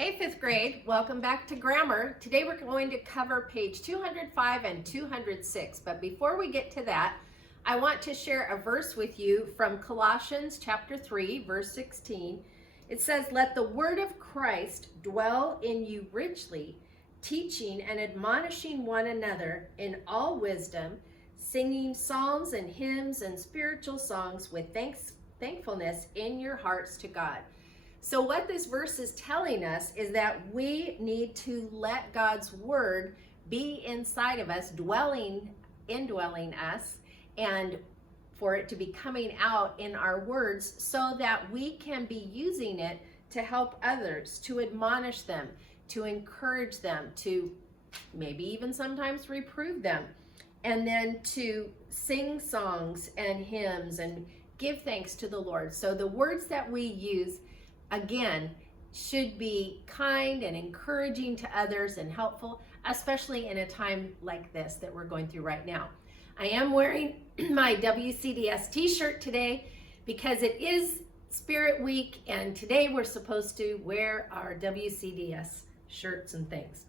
Hey, fifth grade, welcome back to grammar. Today we're going to cover page 205 and 206, but before we get to that, I want to share a verse with you from Colossians chapter 3, verse 16. It says, "Let the word of Christ dwell in you richly, teaching and admonishing one another in all wisdom, singing psalms and hymns and spiritual songs with thankfulness in your hearts to God." So what this verse is telling us is that we need to let God's word be inside of us, indwelling us, and for it to be coming out in our words so that we can be using it to help others, to admonish them, to encourage them, to maybe even sometimes reprove them, and then to sing songs and hymns and give thanks to the Lord. So the words that we use, again, should be kind and encouraging to others and helpful, especially in a time like this that we're going through right now. I am wearing my WCDS t-shirt today because it is Spirit Week, and today we're supposed to wear our WCDS shirts and things.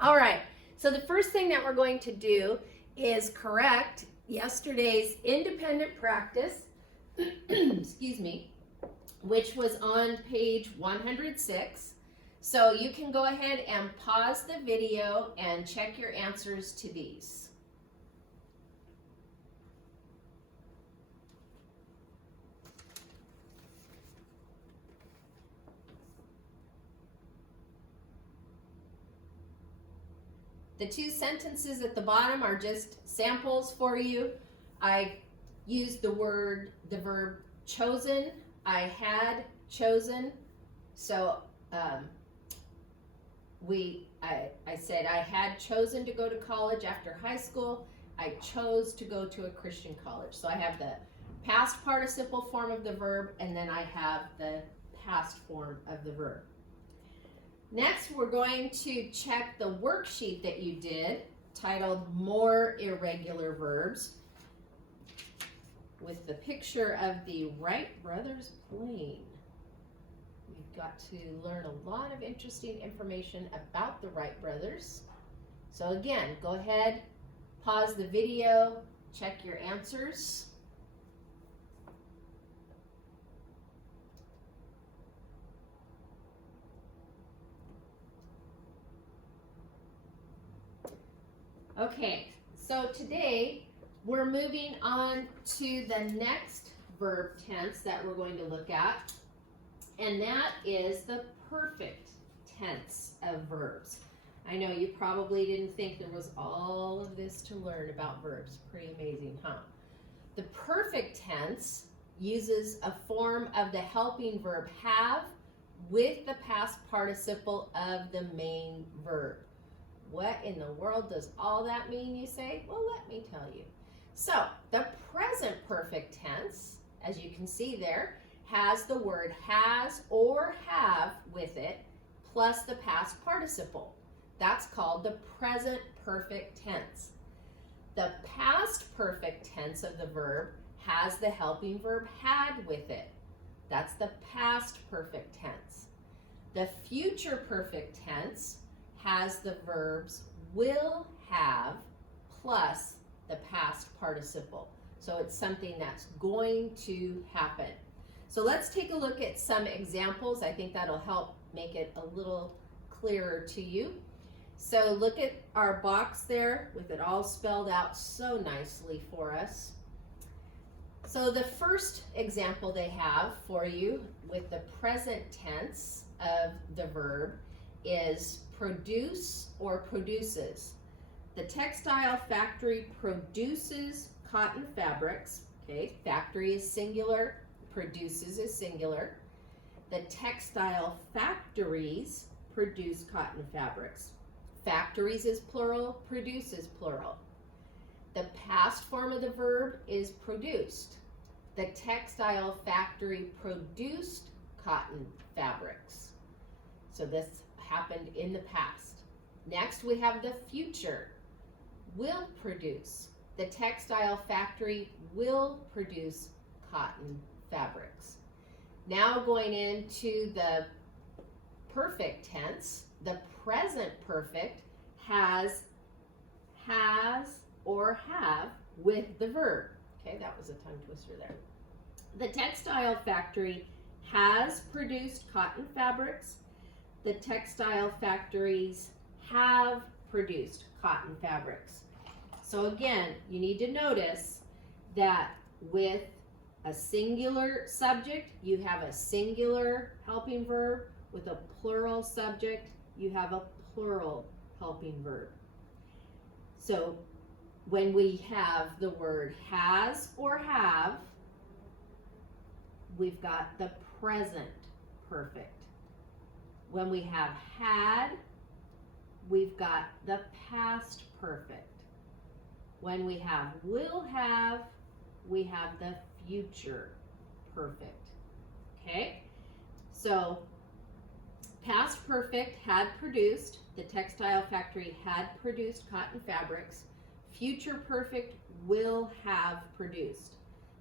All right, so the first thing that we're going to do is correct yesterday's independent practice, excuse me, which was on page 106. So you can go ahead and pause the video and check your answers to these. The two sentences at the bottom are just samples for you. I used the verb chosen. I had chosen, so I said I had chosen to go to college after high school. I chose to go to a Christian college. So I have the past participle form of the verb, and then I have the past form of the verb. Next, we're going to check the worksheet that you did, titled More Irregular Verbs, with the picture of the Wright brothers plane. We've got to learn a lot of interesting information about the Wright brothers. So again, go ahead, pause the video, check your answers. Okay, so today we're moving on to the next verb tense that we're going to look at, and that is the perfect tense of verbs. I know you probably didn't think there was all of this to learn about verbs. Pretty amazing, huh? The perfect tense uses a form of the helping verb have with the past participle of the main verb. What in the world does all that mean, you say? Well, let me tell you. So, the present perfect tense, as you can see there, has the word has or have with it, plus the past participle. That's called the present perfect tense. The past perfect tense of the verb has the helping verb had with it. That's the past perfect tense. The future perfect tense has the verbs will have plus the past participle. So it's something that's going to happen. So let's take a look at some examples. I think that'll help make it a little clearer to you. So look at our box there with it all spelled out so nicely for us. So the first example they have for you with the present tense of the verb is produce or produces. The textile factory produces cotton fabrics. Okay, factory is singular, produces is singular. The textile factories produce cotton fabrics. Factories is plural, produce is plural. The past form of the verb is produced. The textile factory produced cotton fabrics. So this happened in the past. Next, we have the future. Will produce. The textile factory will produce cotton fabrics. Now going into the perfect tense, the present perfect has or have with the verb. Okay, that was a tongue twister there. The textile factory has produced cotton fabrics. The textile factories have produced cotton fabrics. So again, you need to notice that with a singular subject, you have a singular helping verb. With a plural subject, you have a plural helping verb. So when we have the word has or have, we've got the present perfect. When we have had, we've got the past perfect. When we have will have, we have the future perfect. Okay? So past perfect had produced, the textile factory had produced cotton fabrics. Future perfect will have produced.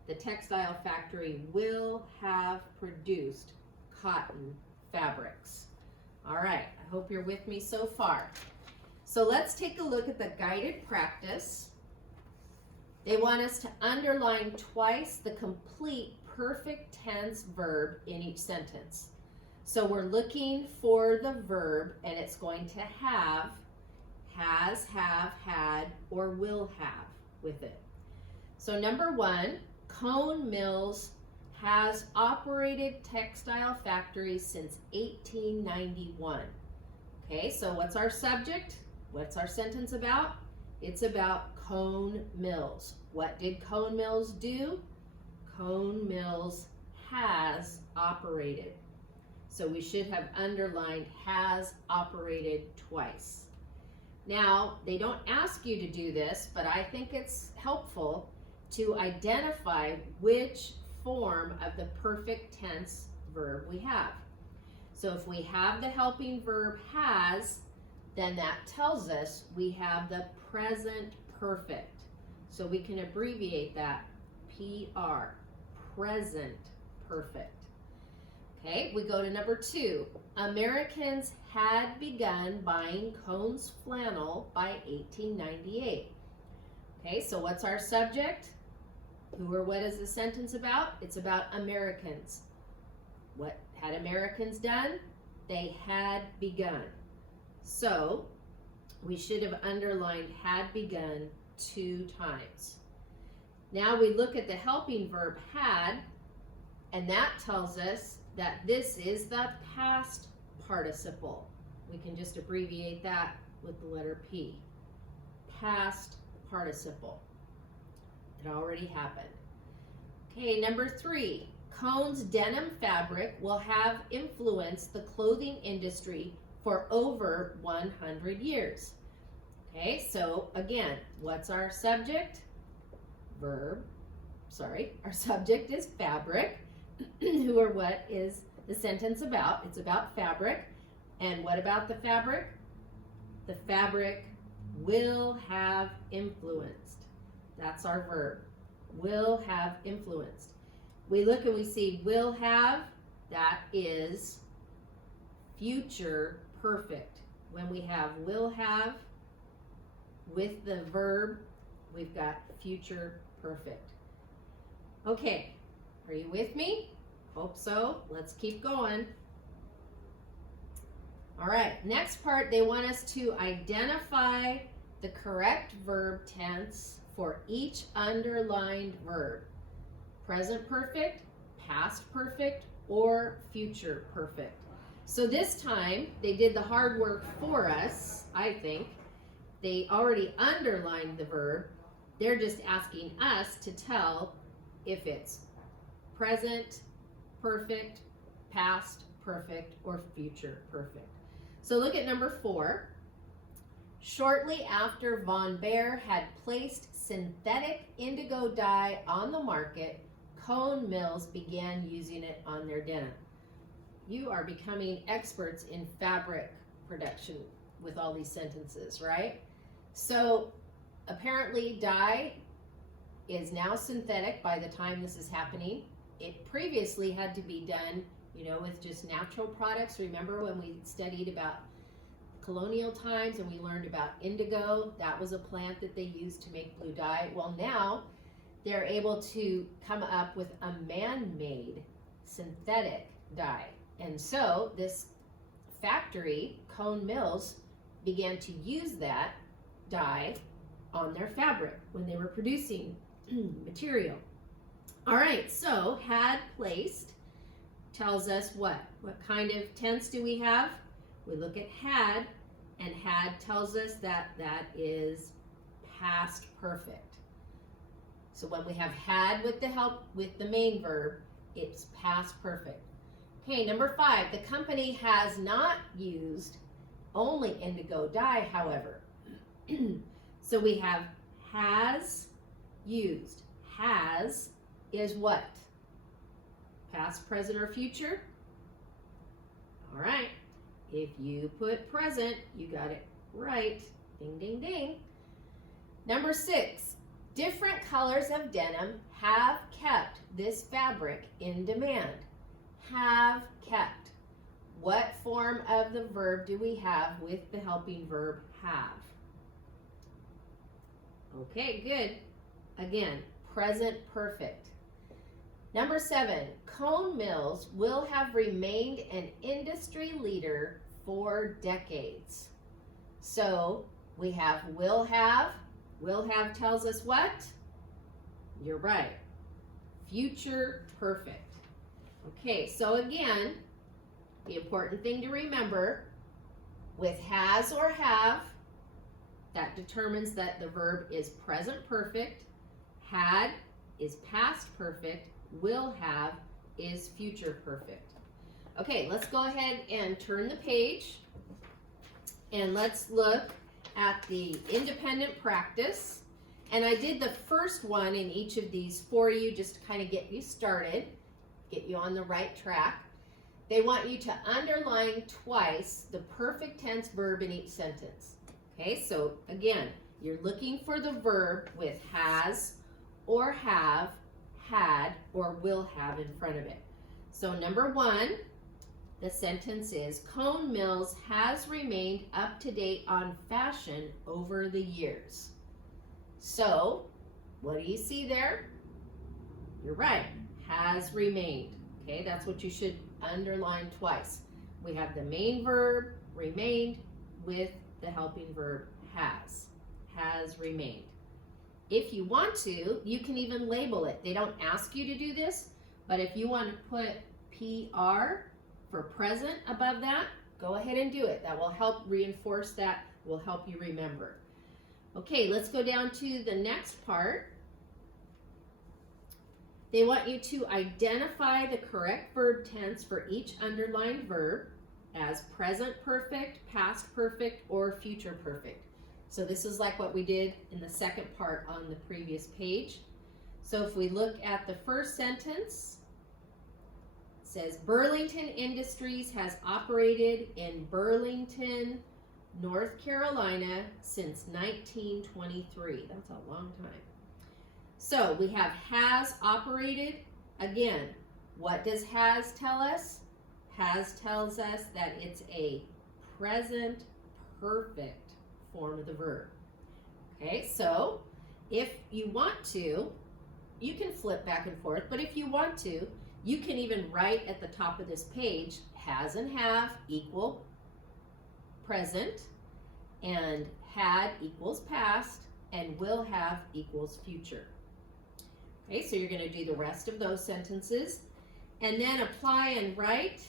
The textile factory will have produced cotton fabrics. All right, I hope you're with me so far. So let's take a look at the guided practice. They want us to underline twice the complete perfect tense verb in each sentence. So we're looking for the verb, and it's going to have, has, have, had, or will have with it. So number one, Cone Mills has operated textile factories since 1891. Okay, so what's our subject? What's our sentence about? It's about Cone Mills. What did Cone Mills do? Cone Mills has operated. So we should have underlined has operated twice. Now, they don't ask you to do this, but I think it's helpful to identify which form of the perfect tense verb we have. So if we have the helping verb has, then that tells us we have the present perfect. So we can abbreviate that PR, present perfect. Okay, we go to number two. Americans had begun buying Cone's flannel by 1898. Okay, so what's our subject? Who or what is the sentence about? It's about Americans. What had Americans done? They had begun. So we should have underlined had begun 2 times. Now we look at the helping verb had, and that tells us that this is the past participle. We can just abbreviate that with the letter P. Past participle. It already happened. Okay, number 3. Cone's denim fabric will have influenced the clothing industry for over 100 years. Okay, so again, what's our subject? Our subject is fabric. Who or what is the sentence about? It's about fabric. And what about the fabric? The fabric will have influenced. That's our verb. Will have influenced. We look and we see will have, that is future perfect. When we have will have with the verb, we've got future perfect. Okay, are you with me? Hope so. Let's keep going. All right, next part, they want us to identify the correct verb tense for each underlined verb. Present perfect, past perfect, or future perfect. So this time, they did the hard work for us, I think. They already underlined the verb. They're just asking us to tell if it's present perfect, past perfect, or future perfect. So look at number 4. Shortly after Von Baer had placed synthetic indigo dye on the market, Cone Mills began using it on their denim. You are becoming experts in fabric production with all these sentences, right? So apparently dye is now synthetic by the time this is happening. it previously had to be done, with just natural products. Remember when we studied about colonial times and we learned about indigo? That was a plant that they used to make blue dye. Well, now they're able to come up with a man-made synthetic dye. And so this factory, Cone Mills, began to use that dye on their fabric when they were producing material. All right, so had placed tells us what? What kind of tense do we have? We look at had, and had tells us that that is past perfect. So when we have had with the main verb, it's past perfect. Okay, number 5, the company has not used only indigo dye, however. So we have has used. Has is what? Past, present, or future? All right. If you put present, you got it right. Ding, ding, ding. Number 6, different colors of denim have kept this fabric in demand. Have kept. What form of the verb do we have with the helping verb have? Okay, good. Again, present perfect. Number 7, Cone Mills will have remained an industry leader for decades. So we have will have. Will have tells us what? You're right. Future perfect. Okay, so again, the important thing to remember with has or have, that determines that the verb is present perfect. Had is past perfect. Will have is future perfect. Okay, let's go ahead and turn the page and let's look at the independent practice. And I did the first one in each of these for you just to kind of get you started, get you on the right track. They want you to underline twice the perfect tense verb in each sentence. Okay, so again, you're looking for the verb with has or have, had, or will have in front of it. So number 1, the sentence is, Cone Mills has remained up to date on fashion over the years. So, what do you see there? You're right, has remained. Okay, that's what you should underline twice. We have the main verb, remained, with the helping verb has remained. If you want to, you can even label it. They don't ask you to do this, but if you want to put PR for present above that, go ahead and do it. That will help reinforce that, will help you remember. Okay, let's go down to the next part. They want you to identify the correct verb tense for each underlined verb as present perfect, past perfect, or future perfect. So this is like what we did in the second part on the previous page. So if we look at the first sentence, it says Burlington Industries has operated in Burlington, North Carolina since 1923. That's a long time. So we have has operated. Again, what does has tell us? Has tells us that it's a present perfect form of the verb. Okay, so if you want to, you can flip back and forth, but if you want to, you can even write at the top of this page, has and have equal present, and had equals past, and will have equals future. Okay, so you're going to do the rest of those sentences, and then apply and write.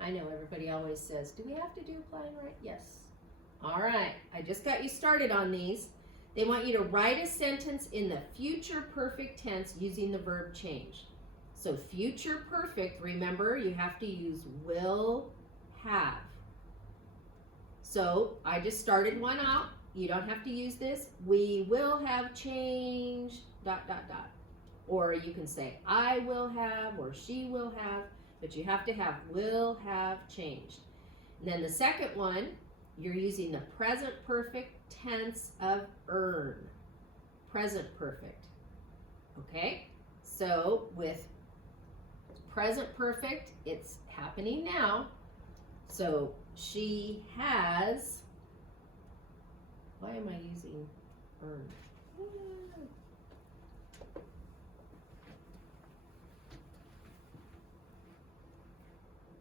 I know everybody always says, do we have to do apply and write? Yes. All right, I just got you started on these. They want you to write a sentence in the future perfect tense using the verb change. So future perfect, remember, you have to use will have. So I just started one out. You don't have to use this. We will have changed, ... Or you can say, I will have, or she will have, but you have to have will have changed. And then the second one, you're using the present perfect tense of earn. Present perfect. Okay? So with present perfect, it's happening now. So she has, why am I using earned?